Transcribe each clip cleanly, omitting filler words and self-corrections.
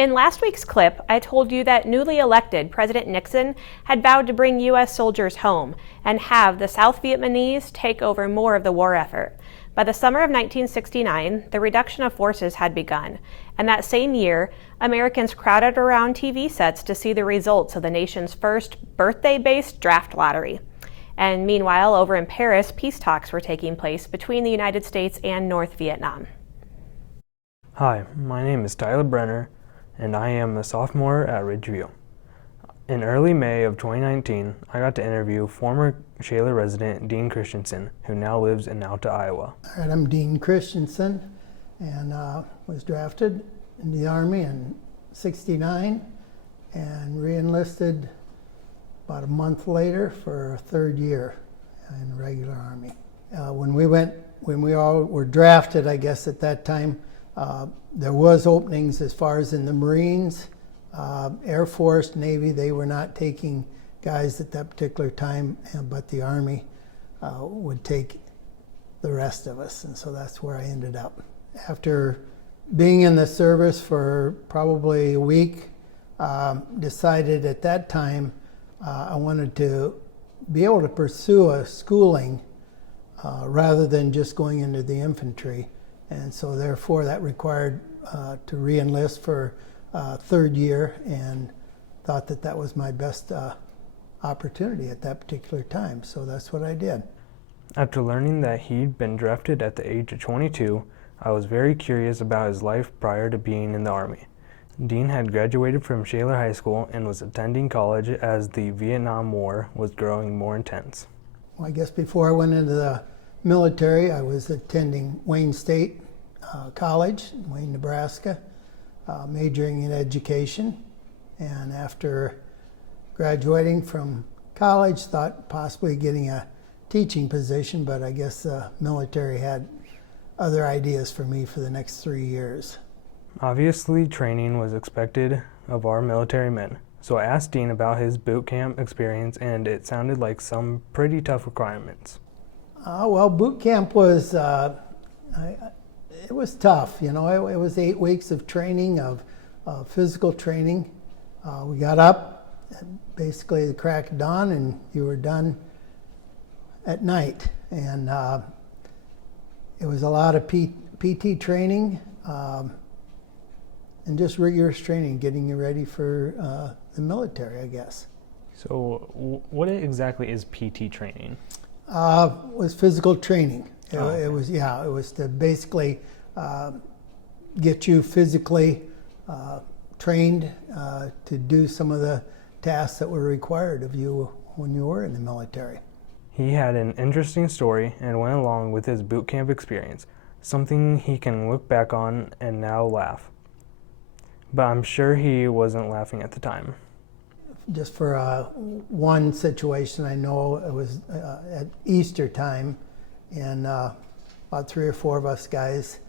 In last week's clip, I told you that newly elected President Nixon had vowed to bring U.S. soldiers home and have the South Vietnamese take over more of the war effort. By the summer of 1969, the reduction of forces had begun, and that same year, Americans crowded around TV sets to see the results of the nation's first birthday-based draft lottery. And meanwhile, over in Paris, peace talks were taking place between the United States and North Vietnam. Hi, my name is Tyler Brenner, and I am a sophomore at Ridgeview. In early May of 2019, I got to interview former Shaler resident Dean Christiansen, who now lives in Alta, Iowa. All right, I'm Dean Christiansen, and was drafted in the Army in '69 and re-enlisted about a month later for a third year in the regular Army. When we all were drafted, I guess at that time, there was openings as far as in the Marines, Air Force, Navy. They were not taking guys at that particular time, but the Army would take the rest of us, and so that's where I ended up. After being in the service for probably a week, decided at that time I wanted to be able to pursue a schooling rather than just going into the infantry. And so therefore that required to re-enlist for third year, and thought that that was my best opportunity at that particular time. So that's what I did. After learning that he'd been drafted at the age of 22, I was very curious about his life prior to being in the Army. Dean had graduated from Shaler High School and was attending college as the Vietnam War was growing more intense. Well, I guess before I went into the military, I was attending Wayne State College, Wayne, Nebraska, majoring in education. And after graduating from college, thought possibly getting a teaching position, but I guess the military had other ideas for me for the next 3 years. Obviously, training was expected of our military men, so I asked Dean about his boot camp experience, and it sounded like some pretty tough requirements. Well, boot camp was, it was tough. You know, it was 8 weeks of training, of physical training. We got up at basically the crack of dawn, and you were done at night. And it was a lot of PT training, and just rigorous training, getting you ready for the military, I guess. So what exactly is PT training? Was physical training. Okay. It was to basically get you physically trained to do some of the tasks that were required of you when you were in the military. He had an interesting story and went along with his boot camp experience, something he can look back on and now laugh. But I'm sure he wasn't laughing at the time. Just for one situation, I know it was at Easter time, and about 3 or 4 of us guys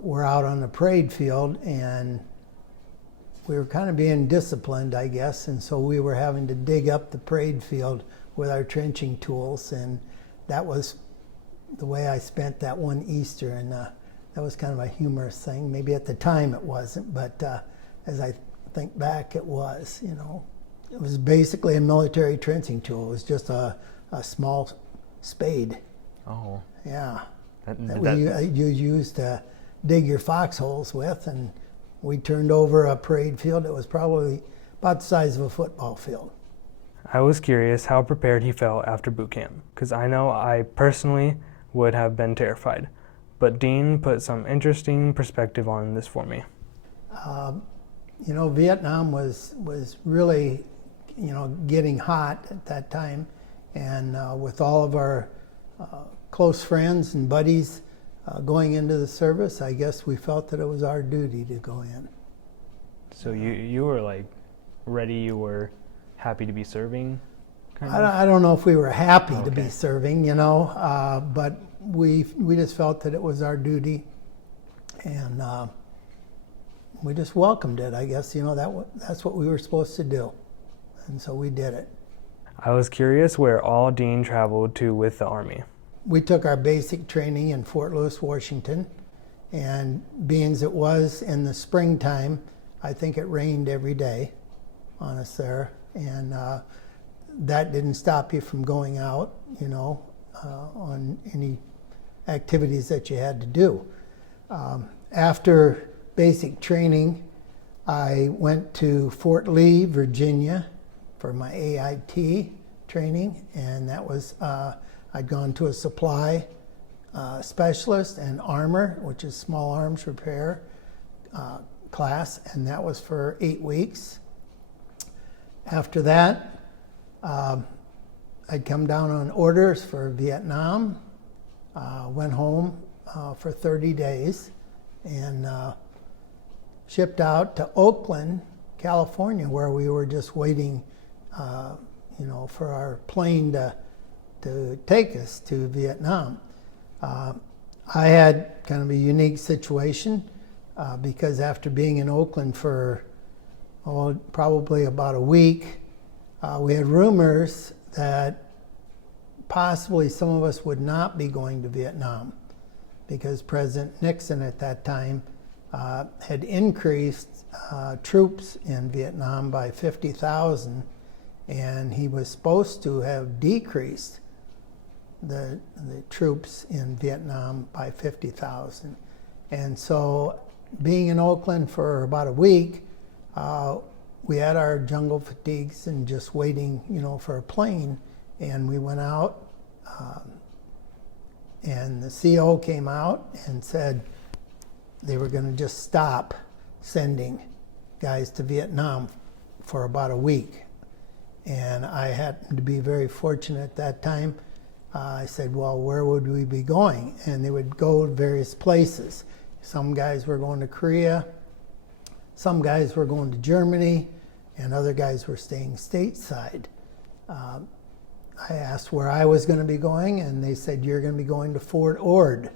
were out on the parade field, and we were kind of being disciplined, I guess, and so we were having to dig up the parade field with our trenching tools, and that was the way I spent that one Easter, and that was kind of a humorous thing. Maybe at the time it wasn't, but as I think back, it was, you know. It was basically a military trenching tool. It was just a small spade. Oh. Yeah. You used to dig your foxholes with, and we turned over a parade field that was probably about the size of a football field. I was curious how prepared he felt after boot camp, because I know I personally would have been terrified. But Dean put some interesting perspective on this for me. You know, Vietnam was really, you know, getting hot at that time, and with all of our close friends and buddies going into the service, I guess we felt that it was our duty to go in. So you were like ready, you were happy to be serving? I don't know if we were happy to be serving, you know, but we just felt that it was our duty, and we just welcomed it, I guess. You know, that's what we were supposed to do, and so we did it. I was curious where all Dean traveled to with the Army. We took our basic training in Fort Lewis, Washington, and being as it was in the springtime, I think it rained every day on us there, and that didn't stop you from going out, on any activities that you had to do. After basic training, I went to Fort Lee, Virginia for my AIT training, and that was, I'd gone to a supply specialist and armor, which is small arms repair class, and that was for 8 weeks. After that, I'd come down on orders for Vietnam, went home for 30 days, and shipped out to Oakland, California, where we were just waiting, for our plane to take us to Vietnam. I had kind of a unique situation because after being in Oakland for probably about a week, we had rumors that possibly some of us would not be going to Vietnam because President Nixon at that time had increased troops in Vietnam by 50,000, and he was supposed to have decreased the troops in Vietnam by 50,000. And so being in Oakland for about a week, we had our jungle fatigues and just waiting, for a plane. And we went out, and the CO came out and said they were going to just stop sending guys to Vietnam for about a week. And I happened to be very fortunate at that time. I said, well, where would we be going? And they would go to various places. Some guys were going to Korea, some guys were going to Germany, and other guys were staying stateside. I asked where I was going to be going, and they said, you're going to be going to Fort Ord.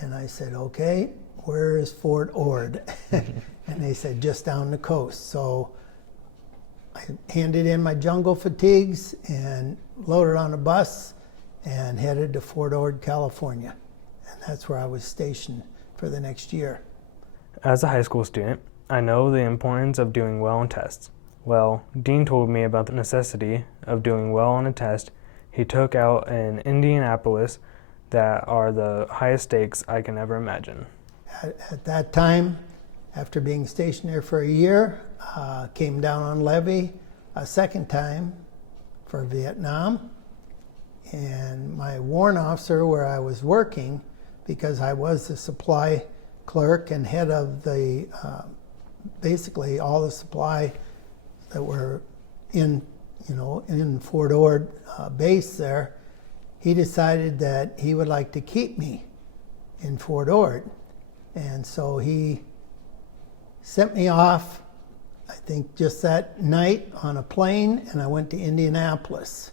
And I said, okay, where is Fort Ord? And they said, just down the coast. So I handed in my jungle fatigues and loaded on a bus and headed to Fort Ord, California. And that's where I was stationed for the next year. As a high school student, I know the importance of doing well on tests. Well, Dean told me about the necessity of doing well on a test he took out in Indianapolis that are the highest stakes I can ever imagine. At that time, after being stationed there for a year, came down on levee a second time for Vietnam. And my warrant officer where I was working, because I was the supply clerk and head of the, basically all the supply that were in Fort Ord base there, he decided that he would like to keep me in Fort Ord. And so he sent me off, I think just that night on a plane, and I went to Indianapolis.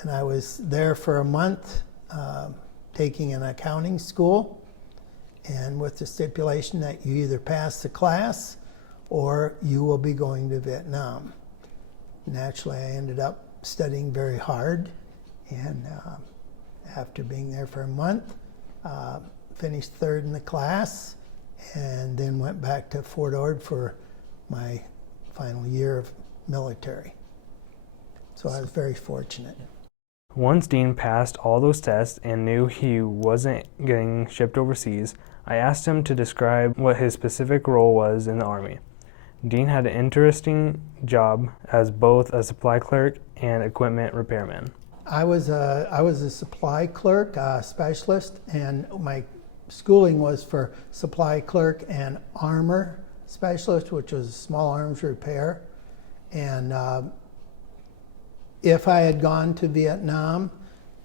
And I was there for a month taking an accounting school, and with the stipulation that you either pass the class or you will be going to Vietnam. Naturally, I ended up studying very hard, and after being there for a month, finished third in the class, and then went back to Fort Ord for my final year of military. So I was very fortunate. Once Dean passed all those tests and knew he wasn't getting shipped overseas, I asked him to describe what his specific role was in the Army. Dean had an interesting job as both a supply clerk and equipment repairman. I was a supply clerk specialist, and my schooling was for supply clerk and armor specialist, which was small arms repair. And if I had gone to Vietnam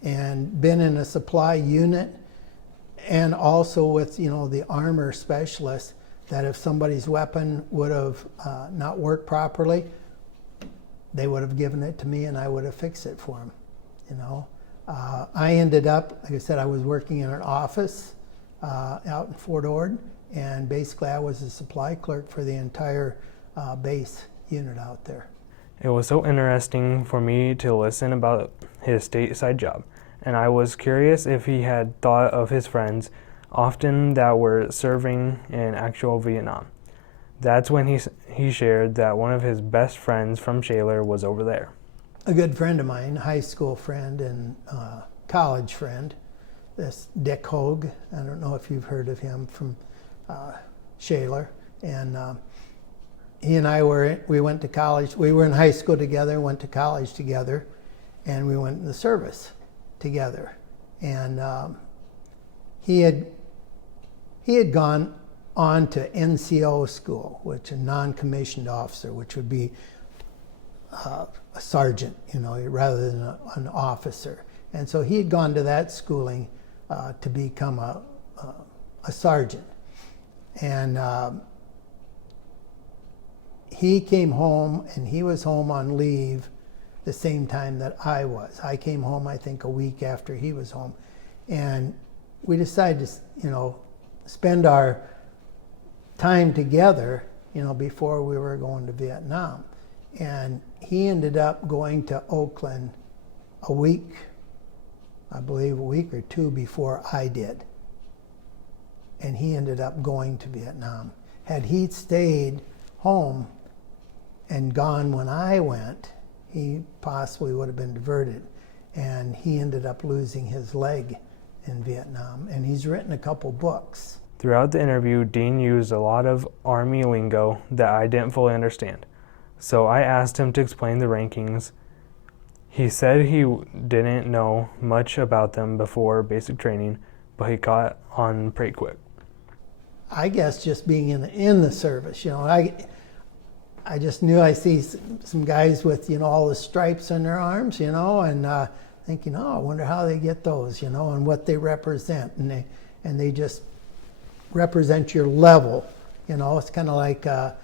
and been in a supply unit, and also with the armor specialist, that if somebody's weapon would have not worked properly, they would have given it to me and I would have fixed it for them. I ended up, like I said, I was working in an office out in Fort Ord, and basically I was a supply clerk for the entire base unit out there. It was so interesting for me to listen about his stateside job, and I was curious if he had thought of his friends often that were serving in actual Vietnam. That's when he shared that one of his best friends from Shaler was over there. A good friend of mine, high school friend and college friend, this Dick Hogue. I don't know if you've heard of him from Shaler. And he and I we went to college. We were in high school together, went to college together, and we went in the service together. And he had gone on to NCO school, which a non-commissioned officer, which would be a sergeant, rather than an officer. And so he had gone to that schooling to become a sergeant. And he came home, and he was home on leave the same time that I was. I came home, I think, a week after he was home. And we decided to, spend our time together, before we were going to Vietnam. And he ended up going to Oakland a week or two before I did. And he ended up going to Vietnam. Had he stayed home and gone when I went, he possibly would have been diverted. And he ended up losing his leg in Vietnam. And he's written a couple books. Throughout the interview, Dean used a lot of Army lingo that I didn't fully understand. So I asked him to explain the rankings. He said he didn't know much about them before basic training, but he caught on pretty quick. I guess just being in the service, I just knew I see some guys with, all the stripes on their arms, and thinking, I wonder how they get those, and what they represent. And they just represent your level. It's kind of like a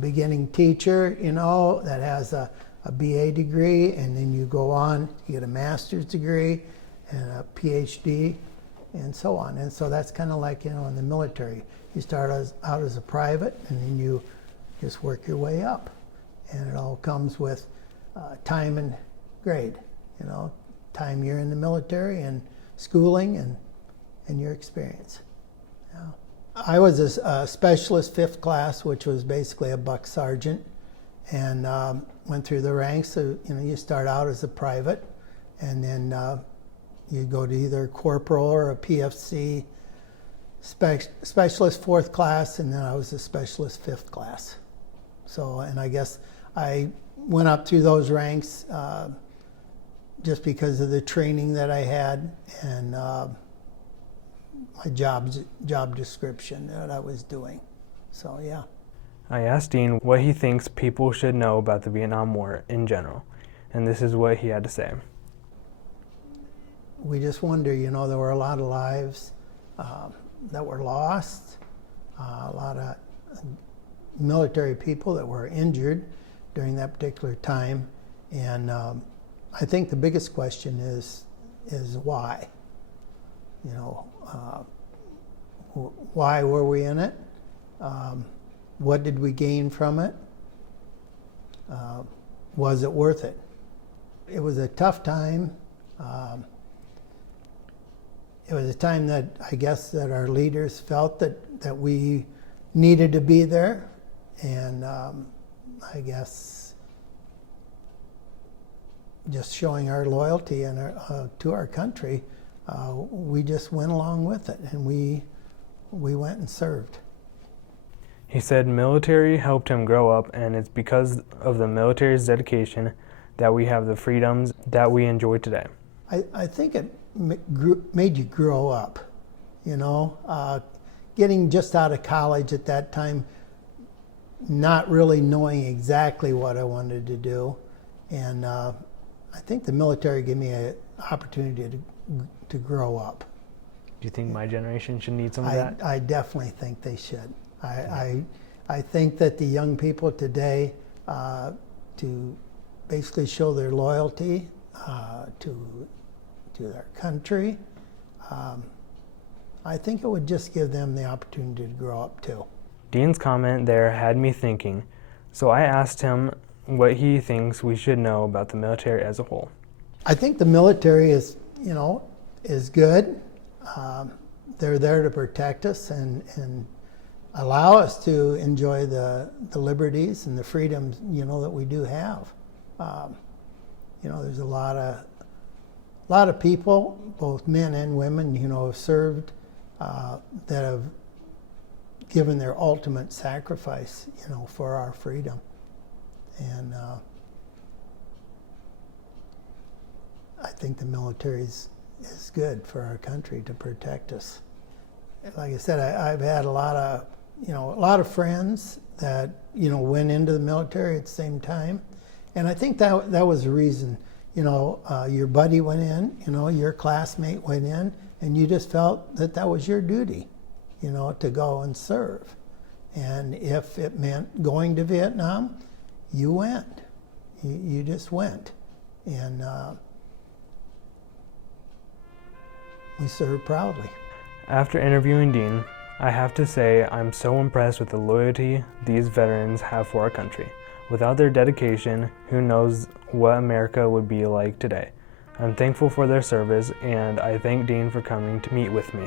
beginning teacher, that has a BA degree, and then you go on, you get a master's degree and a PhD, and so on. And so that's kind of like, in the military. You start out as a private, and then you just work your way up. And it all comes with time and grade, time you're in the military and schooling and your experience. Yeah. I was a specialist 5th class, which was basically a buck sergeant, and went through the ranks. So, you start out as a private, and then you go to either corporal or a PFC, specialist 4th class, and then I was a specialist 5th class. So, and I guess I went up through those ranks just because of the training that I had and my job description that I was doing. So, yeah. I asked Dean what he thinks people should know about the Vietnam War in general, and this is what he had to say. We just wonder, there were a lot of lives that were lost, a lot of military people that were injured during that particular time, and I think the biggest question is why? Why were we in it? What did we gain from it? Was it worth it? It was a tough time. It was a time that I guess that our leaders felt that we needed to be there, and I guess just showing our loyalty and to our country, we just went along with it, and we went and served. He said military helped him grow up, and it's because of the military's dedication that we have the freedoms that we enjoy today. I think it made you grow up, getting just out of college at that time, not really knowing exactly what I wanted to do. And I think the military gave me an opportunity to grow up. Do you think my generation should need some of that? I definitely think they should. I think that the young people today, to basically show their loyalty to their country, I think it would just give them the opportunity to grow up too. Dean's comment there had me thinking, so I asked him what he thinks we should know about the military as a whole. I think the military is good. They're there to protect us, and allow us to enjoy the liberties and the freedoms, that we do have. There's a lot of people, both men and women, have served, that have given their ultimate sacrifice, for our freedom. And I think the military is good for our country to protect us. Like I said, I've had a lot of friends that, went into the military at the same time. And I think that was the reason, your buddy went in, your classmate went in, and you just felt that was your duty, to go and serve. And if it meant going to Vietnam, you went. You just went. And we served proudly. After interviewing Dean, I have to say I'm so impressed with the loyalty these veterans have for our country. Without their dedication, who knows what America would be like today. I'm thankful for their service, and I thank Dean for coming to meet with me.